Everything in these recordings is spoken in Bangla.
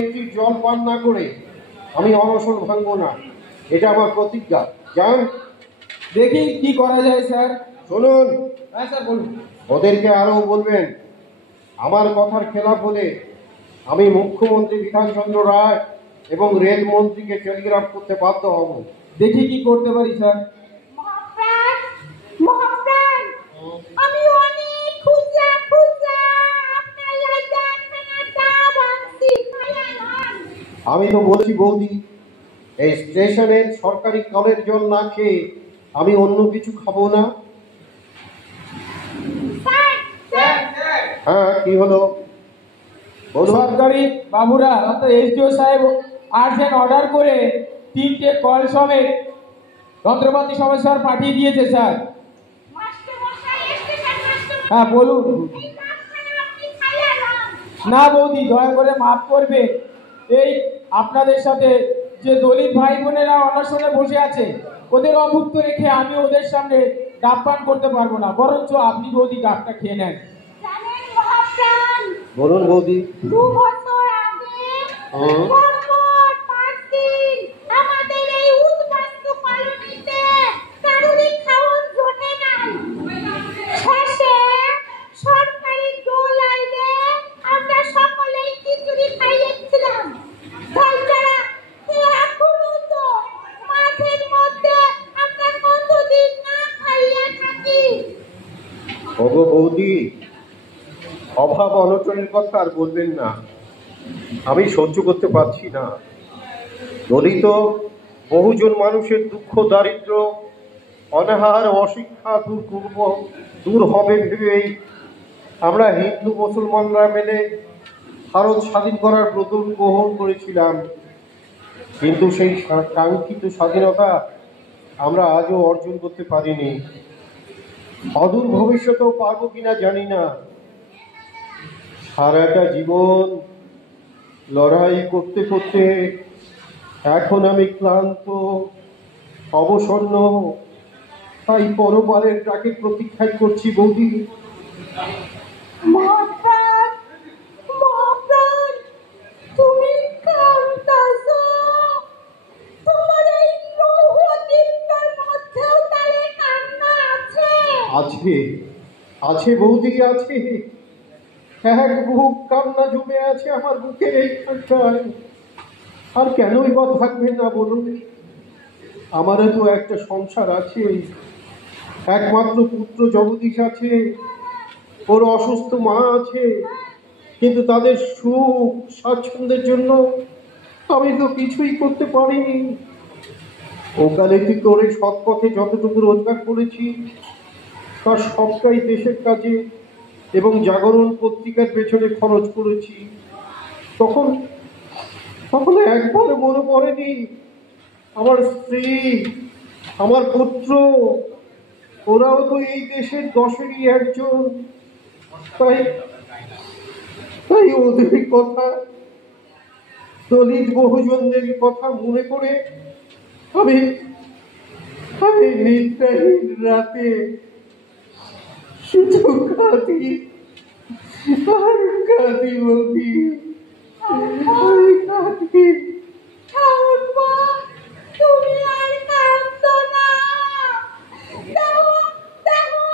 একটি জল পান না করে আমি অনশন ভাঙবো না, এটা আমার প্রতিজ্ঞা। যান, দেখি কি করা যায় স্যার। শুনুন, হ্যাঁ স্যার বলুন। ওদেরকে আরও বলবেন আমার কথার খেলাপ হলে আমি মুখ্যমন্ত্রী বিধানচন্দ্র রায় এবং রেলমন্ত্রীকে টেলিগ্রাফ করতে বাধ্য হব। দেখি কি করতে পারি স্যার। মহাপ্রাণ, মহাপ্রাণ, আমি অনেক খুঁজা খুঁজা আপনার লাইগা একখানা ডাব আনছি, খাইয়া লন। আমি তো বলছি বৌদি, এই স্টেশনের সরকারি কলের জল না খেয়ে আমি অন্য কিছু খাবো না। হ্যাঁ, কি হলো বলুন। সরকারি বাবুরা অর্থাৎ এসডিও সাহেব আর্জেন্ট অর্ডার করে 3টে কল সমেত যন্ত্রপাতি সমস্যার পাঠিয়ে দিয়েছে স্যার। মাস্টার মশাই এসেছেন, মাস্টার মশাই। হ্যাঁ বলুন। এই ডাবখানা আপনি খাইয়া লন। না বৌদি, দয়া করে মাফ করবে। এই আপনাদের সাথে যে দলিত ভাই বোনেরা অনশনে বসে আছে, ওদের অভুক্ত রেখে আমি ওদের সামনে ডাব পান করতে পারবো না, বরঞ্চ আপনি বৌদি ডাবটা খেয়ে নেন। জানেন মহাপ্রাণ, বলুন বৌদি। 2 বছর আগে পরপর 5 দিন আমাদের এই উদ্বাস্তু কলোনিতে কারুরই খাওয়ান জোটে নাই। শেষে সরকারি দল আইলে আমরা সকলেই খিচুড়ি খাইয়েছিলাম। তাছাড়া এখনো তো মাঠের মধ্যে আমরা কতদিন না খাইয়ে থাকি। ওগো বৌদি, অভাব অনটনের কথা আর বলবেন না, আমি সহ্য করতে পারছি না। দলিত বহুজন মানুষের দুঃখ দারিদ্র অনাহার অশিক্ষা দূর হবে ভেবেই আমরা হিন্দু মুসলমানরা মিলে ভারত স্বাধীন করার ব্রত গ্রহণ করেছিলাম, কিন্তু সেই কাঙ্ক্ষিত স্বাধীনতা আমরা আজও অর্জন করতে পারিনি। অদূর ভবিষ্যতেও পারবো কিনা জানি না। সারাটা জীবন লড়াই করতে করতে এখন আমি ক্লান্ত, অবসন্ন, তাই পরবারের ডাকের প্রতীক্ষায় করছি বৌদি। মহাপ্রাণ, মহাপ্রাণ, তুমি কাঁদতাছো। তোমার এই লৌহদীপ্তর মধ্যেও তারে কান্না আছে। আছে, আছে বৌদি, আছে। এক বুক কান্না জমে আছে আমার বুকের এইখানটায়। আর কেনই বা থাকবে না বলুন? আমারও তো একটা সংসার আছে, একমাত্র পুত্র জগদীশ আছে, ওর অসুস্থ মা আছে, কিন্তু তাদের সুখ স্বাচ্ছন্দ্যের জন্য আমি তো কিছুই করতে পারিনি। ওকালতি করে সৎ পথে যতটুকু রোজগার করেছি তার সবটাই দেশের কাজে এবং জাগরণ পত্রিকার পেছনে খরচ করেছি। তখন তখন একবার মনে পড়েনি আমার স্ত্রী, আমার পুত্র, ওরাও তো এই দেশের 10-এরই একজন। তাই তাই ওদের কথা, দলিত বহুজনদের কথা মনে করে আমি আমি নিদ্রাহীন রাতে শুধু কাঁদি আর কাঁদি বৌদি, আমি কাঁদি। ঠাকুরপো, তুমি আর কাঁদো না। দেখো, দেখো,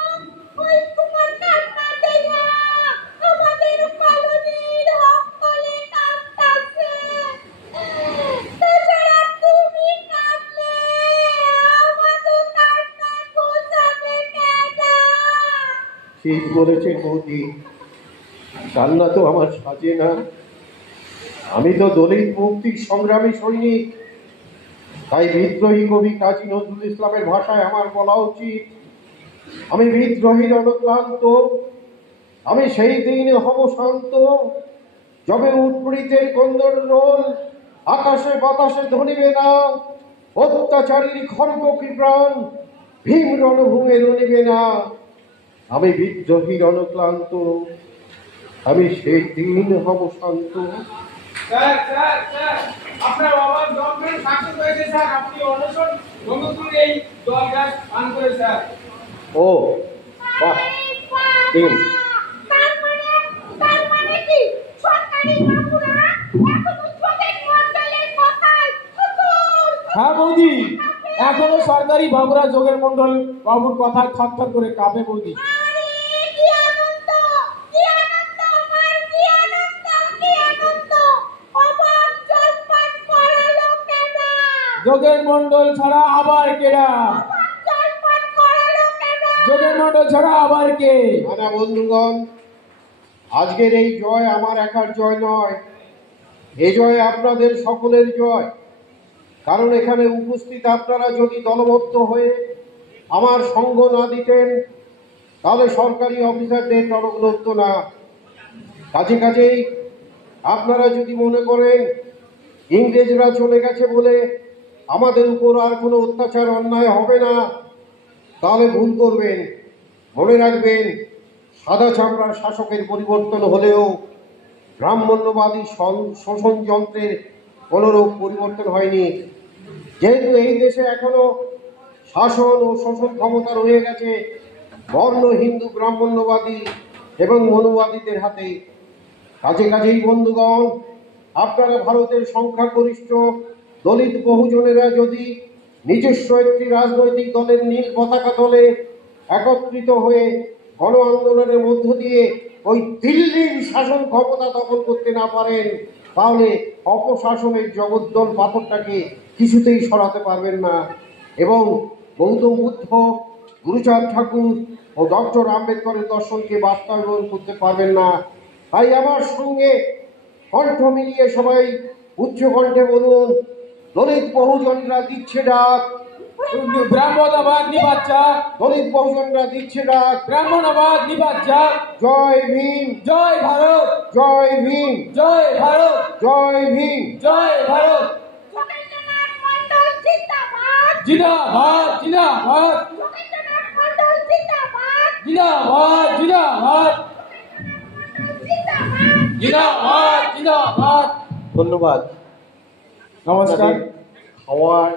ওই তোমার কান্না দেখা আমাদের কলোনির সকলে কাঁদতাছে। তাছাড়া তুমি কাঁদলে আমাদের কান্না ঘোচাবে কেডা? ঠিক বলেছেন বৌদি, কান্না তো আমার সাজে না। আমি তো দলিত মুক্তির সংগ্রামী সৈনিক, তাই বিদ্রোহী কবি কাজী নজরুল ইসলামের ভাষায় আমার বলা উচিত, আমি বিদ্রোহীর অনুক্লান্ত। আমি সেই দিন হব শান্ত, যবে উৎপীড়িতের কন্দর রোল আকাশে বাতাসে ধরিবে না, অত্যাচারীর খর্গ কৃপাণ ভীম রণভূমে রণিবে না। আমি বিদ্রোহীর অনুক্লান্ত, আমি সেই দিন হব শান্ত। স্যার স্যার স্যার, আপনার বাবার যন্ত্রের সাকসেস হয়েছে স্যার। আপনি অনশন ভঙ্গ করে এই জল গ্যাস পান করে স্যার। ও বাহ, তিন তার মানে কি সরকারি বাবুরা এখনো সরকারি বাবুরা যোগের মন্ডল বাবুর কথায় থরথর করে কাঁপে বৌদি। আরে কি আনন্দ, কি আনন্দ, আমার কি আনন্দ, কি আনন্দ। অবাক জলপান করালো কেডা, যোগের মন্ডল ছাড়া আবার কেডা? অবাক জলপান করালো কেডা। যোগের মন্ডল ছাড়া আবার কে? না বন্ধুগণ, আজকের এই জয় আমার একার জয় নয়, এ জয় আপনাদের সকলের জয়। কারণ এখানে উপস্থিত আপনারা যদি দলবদ্ধ হয়ে আমার সঙ্গ না দিতেন তাহলে সরকারি অফিসারদের টনক নড়ত না। কাজেই আপনারা যদি মনে করেন ইংরেজরা চলে গেছে বলে আমাদের উপর আর কোনো অত্যাচার অন্যায় হবে না, তাহলে ভুল করবেন। মনে রাখবেন, সাদা চামড়ার শাসকের পরিবর্তন হলেও ব্রাহ্মণ্যবাদী শোষণ যন্ত্রের কোনোরূপ পরিবর্তন হয়নি। যেহেতু এই দেশে এখনো শাসন ও শোষণ ক্ষমতা রয়ে গেছে বর্ণ হিন্দু ব্রাহ্মণ্যবাদী এবং মনুবাদীদের হাতে। কাজেই বন্ধুগণ, আপনারা ভারতের সংখ্যাগরিষ্ঠ দলিত বহুজনেরা যদি নিজস্ব একটি রাজনৈতিক দলের নীল পতাকা দলে একত্রিত হয়ে গণ আন্দোলনের মধ্য দিয়ে ওই দিল্লির শাসন ক্ষমতা দখল করতে না পারেন, তাহলে অপশাসনের জগদ্দল পাথরটাকে কিছুতেই সরাতে পারবেন না এবং গৌতম বুদ্ধ, গুরুচাঁদ ঠাকুর ও ডক্টর আম্বেদকরের দর্শনকে বাস্তবায়ন করতে পারবেন না। তাই আমার সঙ্গে কণ্ঠ মিলিয়ে সবাই উচ্চ কণ্ঠে বলুন, দলিত বহুজনরা দিচ্ছে ডাক, ব্রাহ্মণাবাদ নিবাদ যাক, দলিত বহুজনরা দিচ্ছে ডাক, ব্রাহ্মণাবাদ নিবাদ যাক। জয় ভীম, জয় ভারত, জয় ভীম, জয় ভারত, জয় ভীম। জয় ভারত। যোগেন্দ্রনাথ মণ্ডল জিন্দাবাদ, জিন্দাবাদ, জিন্দাবাদ, যোগেন্দ্রনাথ মণ্ডল জিন্দাবাদ, জিন্দাবাদ, জিন্দাবাদ, জিন্দাবাদ। জিন্দাবাদ, জিন্দাবাদ। ধন্যবাদ। নমস্কার। খাওয়ার